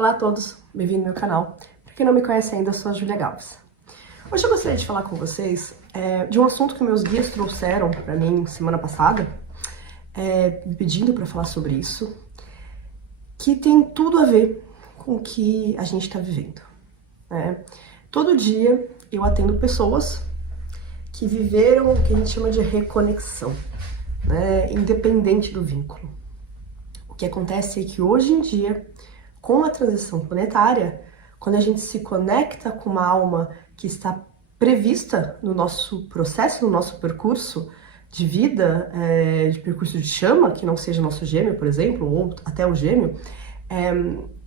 Olá a todos, bem-vindo ao meu canal. Para quem não me conhece ainda, eu sou a Júlia Galves. Hoje eu gostaria de falar com vocês de um assunto que meus guias trouxeram para mim semana passada, me pedindo para falar sobre isso, que tem tudo a ver com o que a gente está vivendo. Todo dia eu atendo pessoas que viveram o que a gente chama de reconexão, independente do vínculo. O que acontece é que hoje em dia, com a transição planetária, quando a gente se conecta com uma alma que está prevista no nosso processo, no nosso percurso de vida, de percurso de chama, que não seja nosso gêmeo, por exemplo, ou até o gêmeo,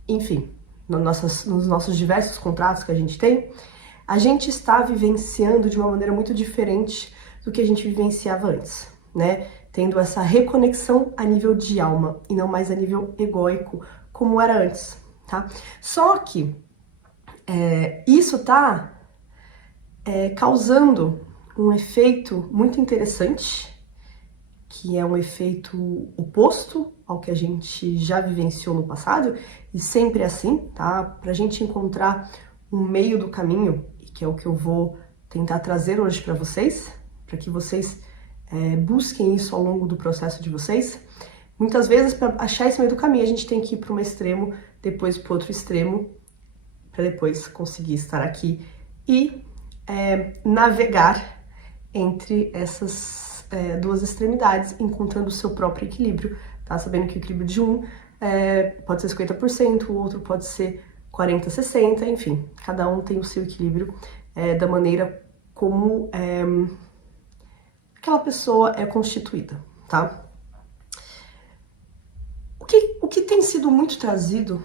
enfim, nos nossos diversos contratos que a gente está vivenciando de uma maneira muito diferente do que a gente vivenciava antes, Tendo essa reconexão a nível de alma e não mais a nível egóico, como era antes, tá? Só que isso tá causando um efeito muito interessante, que é um efeito oposto ao que a gente já vivenciou no passado, e sempre é assim, tá? Pra gente encontrar um meio do caminho, que é o que eu vou tentar trazer hoje para vocês, para que vocês busquem isso ao longo do processo de vocês. Muitas vezes, para achar esse meio do caminho, a gente tem que ir para um extremo, depois para o outro extremo, para depois conseguir estar aqui e navegar entre essas duas extremidades, encontrando o seu próprio equilíbrio, tá? Sabendo que o equilíbrio de um pode ser 50%, o outro pode ser 40%, 60%, enfim, cada um tem o seu equilíbrio da maneira como aquela pessoa é constituída, tá? O que tem sido muito trazido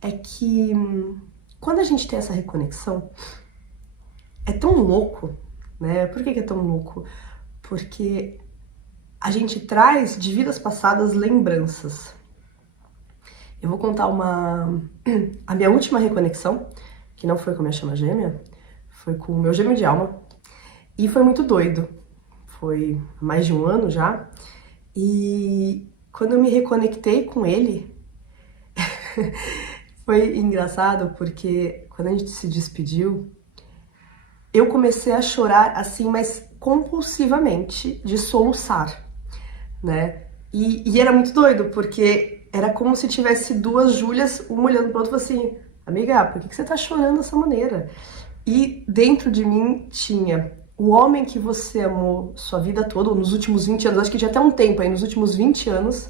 é que quando a gente tem essa reconexão, é tão louco, Por que é tão louco? Porque a gente traz de vidas passadas lembranças. Eu vou contar a minha última reconexão, que não foi com a minha chama gêmea, foi com o meu gêmeo de alma, e foi muito doido. Foi há mais de um ano já, e quando eu me reconectei com ele, foi engraçado porque quando a gente se despediu, eu comecei a chorar assim, mas compulsivamente, de soluçar, E era muito doido, porque era como se tivesse duas Júlias, uma olhando para outra e falando assim, amiga, por que você tá chorando dessa maneira? E dentro de mim tinha o homem que você amou sua vida toda, ou nos últimos 20 anos, acho que já até um tempo aí, nos últimos 20 anos,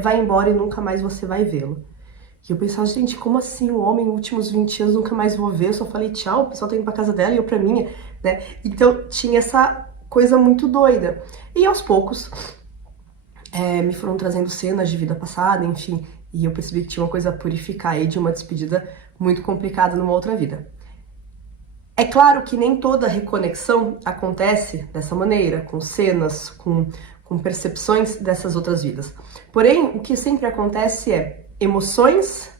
vai embora e nunca mais você vai vê-lo. E eu pensava, gente, como assim o homem nos últimos 20 anos nunca mais vou ver? Eu só falei tchau, o pessoal tá indo pra casa dela e eu pra minha, Então tinha essa coisa muito doida. E aos poucos me foram trazendo cenas de vida passada, enfim, e eu percebi que tinha uma coisa a purificar aí de uma despedida muito complicada numa outra vida. É claro que nem toda reconexão acontece dessa maneira, com cenas, com percepções dessas outras vidas. Porém, o que sempre acontece é emoções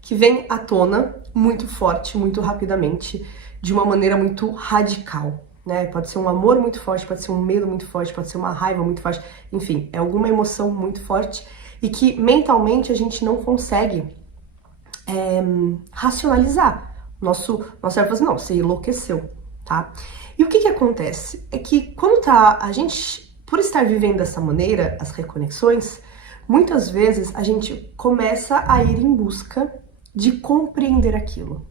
que vêm à tona muito forte, muito rapidamente, de uma maneira muito radical, Pode ser um amor muito forte, pode ser um medo muito forte, pode ser uma raiva muito forte, enfim, é alguma emoção muito forte e que mentalmente a gente não consegue racionalizar. Nosso cérebro fala assim, não, você enlouqueceu, tá? E o que acontece? É que quando a gente, por estar vivendo dessa maneira, as reconexões, muitas vezes a gente começa a ir em busca de compreender aquilo.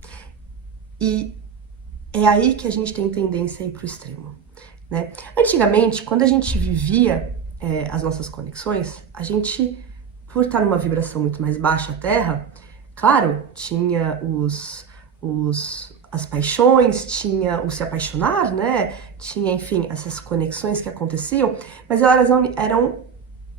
E é aí que a gente tem tendência a ir pro extremo, Antigamente, quando a gente vivia as nossas conexões, a gente, por estar numa vibração muito mais baixa à Terra, claro, tinha as paixões, tinha o se apaixonar, Tinha, enfim, essas conexões que aconteciam, mas elas eram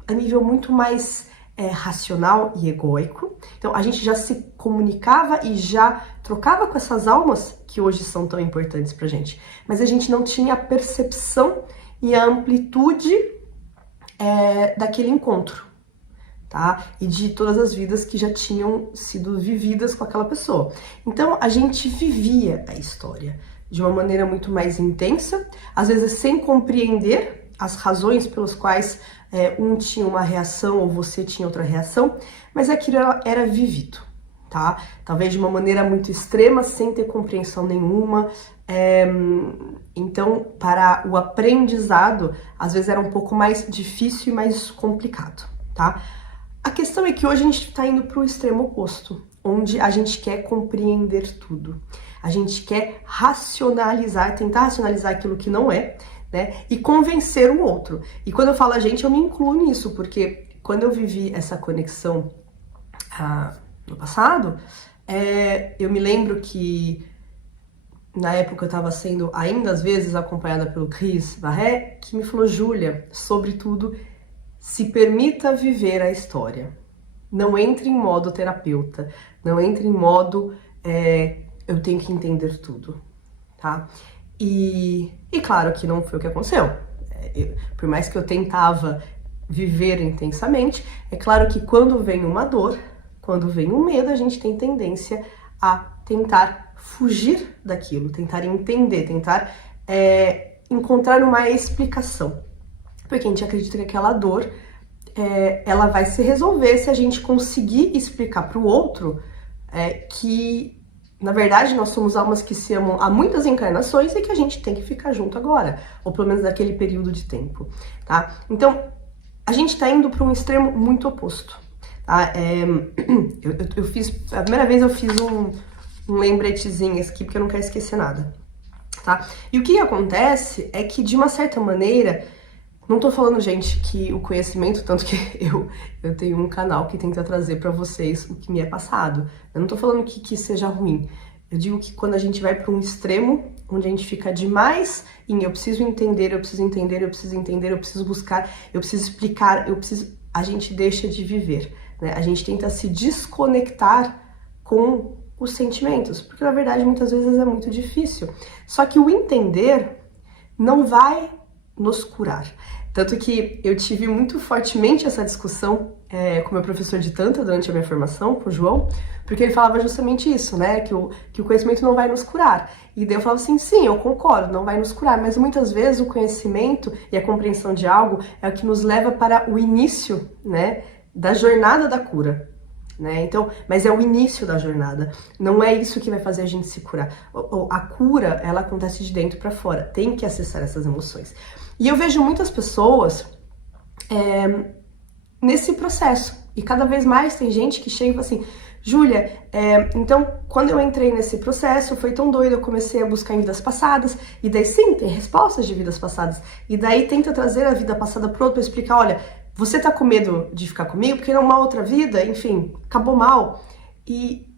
a nível muito mais racional e egóico. Então a gente já se comunicava e já trocava com essas almas que hoje são tão importantes pra gente, mas a gente não tinha a percepção e a amplitude daquele encontro, tá? E de todas as vidas que já tinham sido vividas com aquela pessoa. Então a gente vivia a história de uma maneira muito mais intensa, às vezes sem compreender as razões pelas quais um tinha uma reação ou você tinha outra reação, mas aquilo era vivido, tá? Talvez de uma maneira muito extrema, sem ter compreensão nenhuma. Então, para o aprendizado, às vezes era um pouco mais difícil e mais complicado, tá? A questão é que hoje a gente está indo para o extremo oposto, onde a gente quer compreender tudo. A gente quer racionalizar, tentar racionalizar aquilo que não é, né? E convencer o outro. E quando eu falo a gente, eu me incluo nisso, porque quando eu vivi essa conexão no passado, eu me lembro que na época eu estava sendo ainda às vezes acompanhada pelo Chris Barré, que me falou: Júlia, sobretudo, se permita viver a história. Não entre em modo terapeuta, não entre em modo eu tenho que entender tudo, tá? E claro que não foi o que aconteceu. Por mais que eu tentava viver intensamente, é claro que quando vem uma dor, quando vem um medo, a gente tem tendência a tentar fugir daquilo, tentar entender, tentar encontrar uma explicação. Porque a gente acredita que aquela dor, ela vai se resolver se a gente conseguir explicar para o outro que, na verdade, nós somos almas que se amam há muitas encarnações e que a gente tem que ficar junto agora, ou pelo menos naquele período de tempo, tá? Então, a gente tá indo para um extremo muito oposto, tá? Eu fiz, a primeira vez eu fiz um lembretezinho aqui, porque eu não quero esquecer nada, tá? E o que acontece é que, de uma certa maneira, não tô falando, gente, que o conhecimento, tanto que eu tenho um canal que tenta trazer pra vocês o que me é passado. Eu não tô falando que seja ruim. Eu digo que quando a gente vai pra um extremo, onde a gente fica demais em eu preciso entender, eu preciso entender, eu preciso entender, eu preciso buscar, eu preciso explicar, a gente deixa de viver, né? A gente tenta se desconectar com os sentimentos, porque na verdade muitas vezes é muito difícil. Só que o entender não vai nos curar. Tanto que eu tive muito fortemente essa discussão com meu professor de Tantra durante a minha formação, com o João, porque ele falava justamente isso, né? Que o conhecimento não vai nos curar. E daí eu falava assim, sim, eu concordo, não vai nos curar, mas muitas vezes o conhecimento e a compreensão de algo é o que nos leva para o início, né, da jornada da cura. Né? Então, mas é o início da jornada, não é isso que vai fazer a gente se curar. A cura, ela acontece de dentro para fora, tem que acessar essas emoções. E eu vejo muitas pessoas nesse processo, e cada vez mais tem gente que chega e fala assim, Júlia, então quando eu entrei nesse processo foi tão doido, eu comecei a buscar em vidas passadas, e daí sim, tem respostas de vidas passadas, e daí tenta trazer a vida passada pro outro para explicar, olha, você tá com medo de ficar comigo porque numa outra vida, enfim, acabou mal. E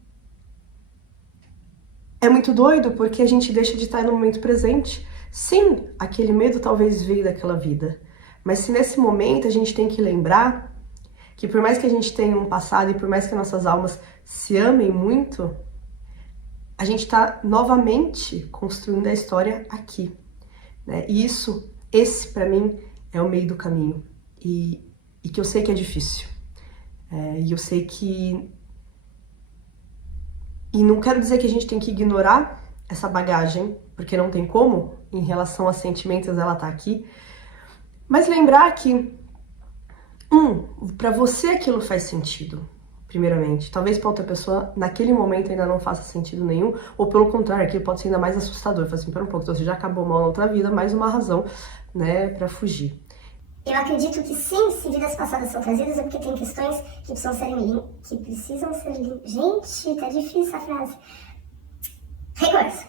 é muito doido porque a gente deixa de estar no momento presente. Sim, aquele medo talvez veio daquela vida. Mas se nesse momento a gente tem que lembrar que por mais que a gente tenha um passado e por mais que nossas almas se amem muito, a gente tá novamente construindo a história aqui, né? E esse pra mim é o meio do caminho. E que eu sei que é difícil. E eu sei que... E não quero dizer que a gente tem que ignorar essa bagagem, porque não tem como, em relação a sentimentos ela tá aqui. Mas lembrar que, pra você aquilo faz sentido, primeiramente. Talvez pra outra pessoa, naquele momento ainda não faça sentido nenhum, ou pelo contrário, aquilo pode ser ainda mais assustador. Fala assim, pera um pouco, então você já acabou mal na outra vida, mais uma razão, né, pra fugir. Eu acredito que sim, se vidas passadas são trazidas, é porque tem questões que precisam ser Gente, tá difícil a frase. Recomeça.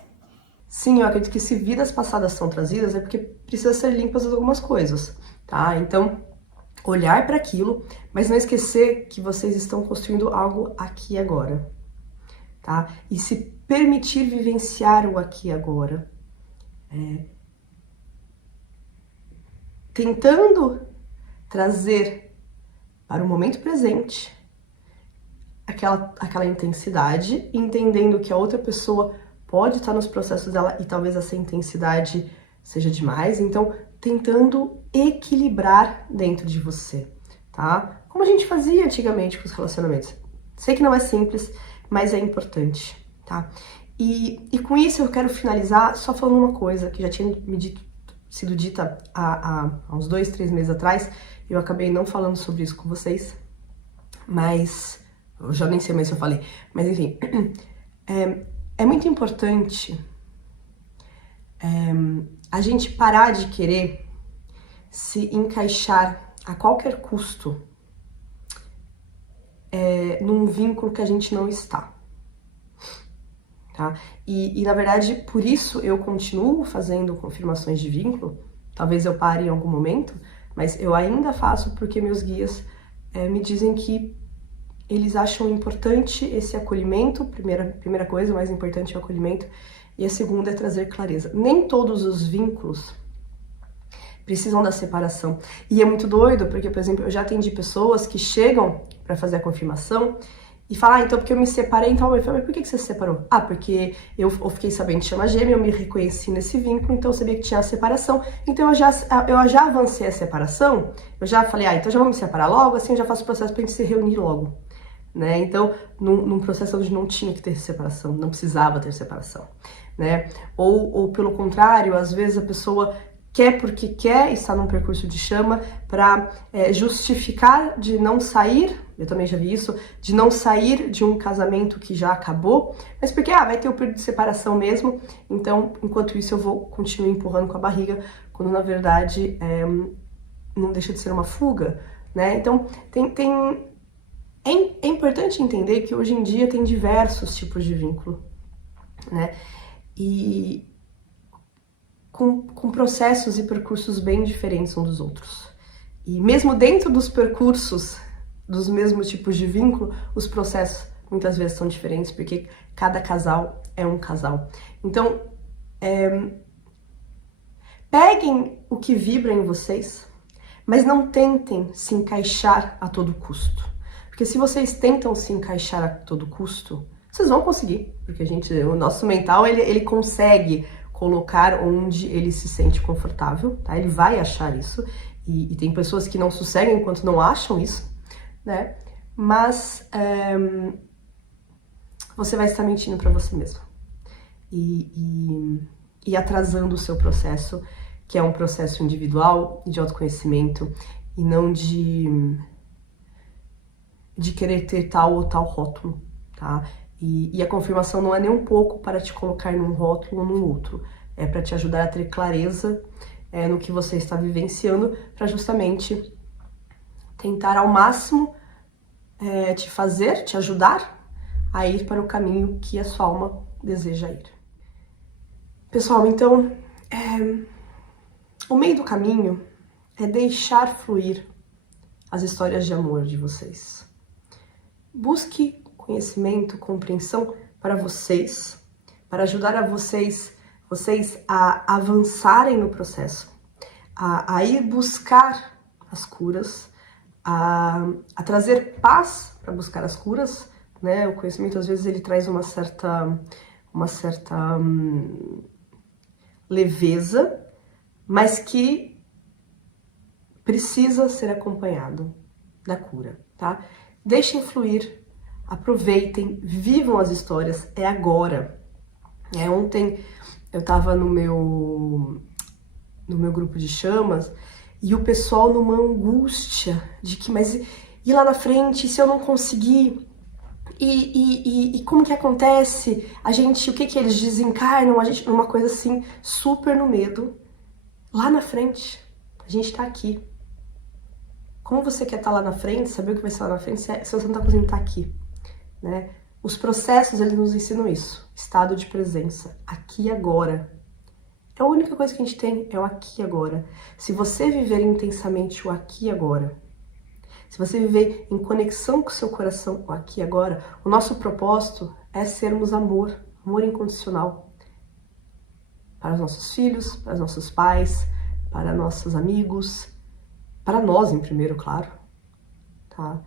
Sim, eu acredito que se vidas passadas são trazidas, é porque precisa ser limpas algumas coisas, tá? Então, olhar para aquilo, mas não esquecer que vocês estão construindo algo aqui e agora, tá? E se permitir vivenciar o aqui e agora. Tentando trazer para o momento presente aquela intensidade, entendendo que a outra pessoa pode estar nos processos dela e talvez essa intensidade seja demais, então tentando equilibrar dentro de você, tá? Como a gente fazia antigamente com os relacionamentos. Sei que não é simples, mas é importante, tá? E com isso eu quero finalizar só falando uma coisa que já tinha sido dita há uns 2, 3 meses atrás, eu acabei não falando sobre isso com vocês, mas Eu já nem sei mais se eu falei, mas enfim, é muito importante a gente parar de querer se encaixar a qualquer custo num vínculo que a gente não está, tá? E na verdade, por isso eu continuo fazendo confirmações de vínculo. Talvez eu pare em algum momento, mas eu ainda faço porque meus guias me dizem que eles acham importante esse acolhimento. Primeira coisa, o mais importante é o acolhimento, e a segunda é trazer clareza. Nem todos os vínculos precisam da separação. E é muito doido, porque, por exemplo, eu já atendi pessoas que chegam para fazer a confirmação e falam, então porque eu me separei, então eu falei, mas por que você se separou? Ah, porque eu fiquei sabendo que chama gêmea, eu me reconheci nesse vínculo, então eu sabia que tinha a separação, então eu já avancei a separação, eu já falei, então já vamos me separar logo, assim eu já faço o processo pra gente se reunir logo, né? Então, num processo onde não tinha que ter separação, não precisava ter separação, né? Ou pelo contrário, às vezes a pessoa quer porque quer, está num percurso de chama para justificar de não sair, eu também já vi isso, de não sair de um casamento que já acabou, mas porque vai ter o período de separação mesmo, então enquanto isso eu vou continuar empurrando com a barriga, quando na verdade não deixa de ser uma fuga, né? Então é importante entender que hoje em dia tem diversos tipos de vínculo, né? E com processos e percursos bem diferentes uns dos outros. E mesmo dentro dos percursos dos mesmos tipos de vínculo, os processos muitas vezes são diferentes, porque cada casal é um casal. Então, peguem o que vibra em vocês, mas não tentem se encaixar a todo custo. Porque se vocês tentam se encaixar a todo custo, vocês vão conseguir, porque o nosso mental, ele consegue colocar onde ele se sente confortável, tá? Ele vai achar isso, e tem pessoas que não sosseguem enquanto não acham isso, né? Mas você vai estar mentindo para você mesmo e atrasando o seu processo, que é um processo individual de autoconhecimento e não de querer ter tal ou tal rótulo, tá? E a confirmação não é nem um pouco para te colocar num rótulo ou num outro, é para te ajudar a ter clareza no que você está vivenciando, para justamente tentar ao máximo te ajudar a ir para o caminho que a sua alma deseja ir. Pessoal, então, o meio do caminho é deixar fluir as histórias de amor de vocês. Busque conhecimento, compreensão para vocês, para ajudar a vocês a avançarem no processo, a ir buscar as curas, a trazer paz para buscar as curas, né? O conhecimento às vezes ele traz uma certa leveza, mas que precisa ser acompanhado da cura, tá? Deixem fluir, aproveitem, vivam as histórias, é agora. Ontem eu tava no meu grupo de chamas e o pessoal numa angústia de que, mas e lá na frente, se eu não conseguir? E como que acontece? O que eles desencarnam? A gente, uma coisa assim, super no medo. Lá na frente, a gente tá aqui. Como você quer estar lá na frente, saber o que vai ser lá na frente, se você não tá conseguindo estar aqui, né? Os processos, eles nos ensinam isso. Estado de presença, aqui e agora. É a única coisa que a gente tem, é o aqui e agora. Se você viver intensamente o aqui e agora, se você viver em conexão com o seu coração, o aqui e agora, o nosso propósito é sermos amor, amor incondicional. Para os nossos filhos, para os nossos pais, para nossos amigos, para nós em primeiro, claro, tá?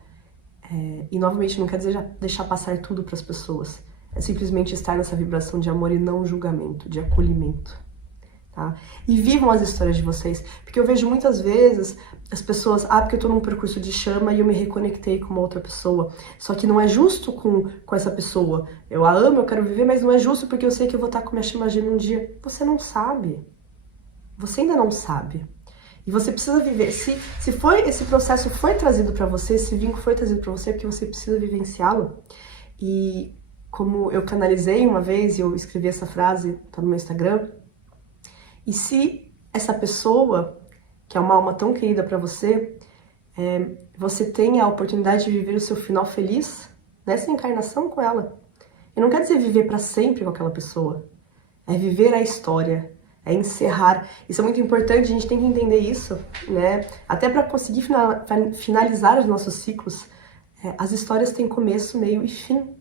E novamente não quer dizer deixar passar tudo para as pessoas, é simplesmente estar nessa vibração de amor e não julgamento, de acolhimento, tá? E vivam as histórias de vocês, porque eu vejo muitas vezes as pessoas, porque eu tô num percurso de chama e eu me reconectei com uma outra pessoa, só que não é justo com essa pessoa, eu a amo, eu quero viver, mas não é justo porque eu sei que eu vou estar com minha chama gêmea um dia. Você não sabe, você ainda não sabe. E você precisa viver. Se esse processo foi trazido para você, esse vínculo foi trazido para você, é porque você precisa vivenciá-lo. E como eu canalizei uma vez, e eu escrevi essa frase, tá no meu Instagram, e se essa pessoa, que é uma alma tão querida para você, você tem a oportunidade de viver o seu final feliz nessa encarnação com ela. E não quer dizer viver para sempre com aquela pessoa. É viver a história, é encerrar. Isso é muito importante, a gente tem que entender isso, né? Até para conseguir finalizar os nossos ciclos, as histórias têm começo, meio e fim.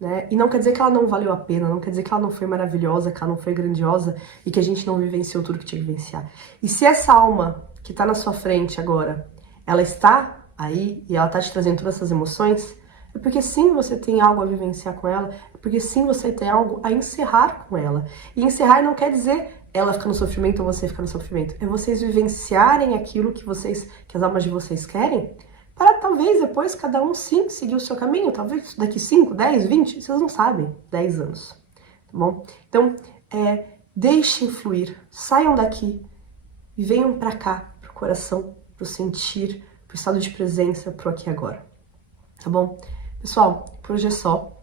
Né? E não quer dizer que ela não valeu a pena, não quer dizer que ela não foi maravilhosa, que ela não foi grandiosa e que a gente não vivenciou tudo que tinha que vivenciar. E se essa alma que tá na sua frente agora, ela está aí e ela tá te trazendo todas essas emoções, é porque sim você tem algo a vivenciar com ela, é porque sim você tem algo a encerrar com ela. E encerrar não quer dizer ela ficar no sofrimento ou você ficar no sofrimento. É vocês vivenciarem aquilo que as almas de vocês querem, para talvez depois cada um sim seguir o seu caminho, talvez daqui 5, 10, 20, vocês não sabem, 10 anos, tá bom? Então, deixem fluir, saiam daqui e venham pra cá, pro coração, pro sentir, pro estado de presença, pro aqui e agora, tá bom? Pessoal, por hoje é só.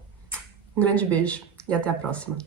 Um grande beijo e até a próxima.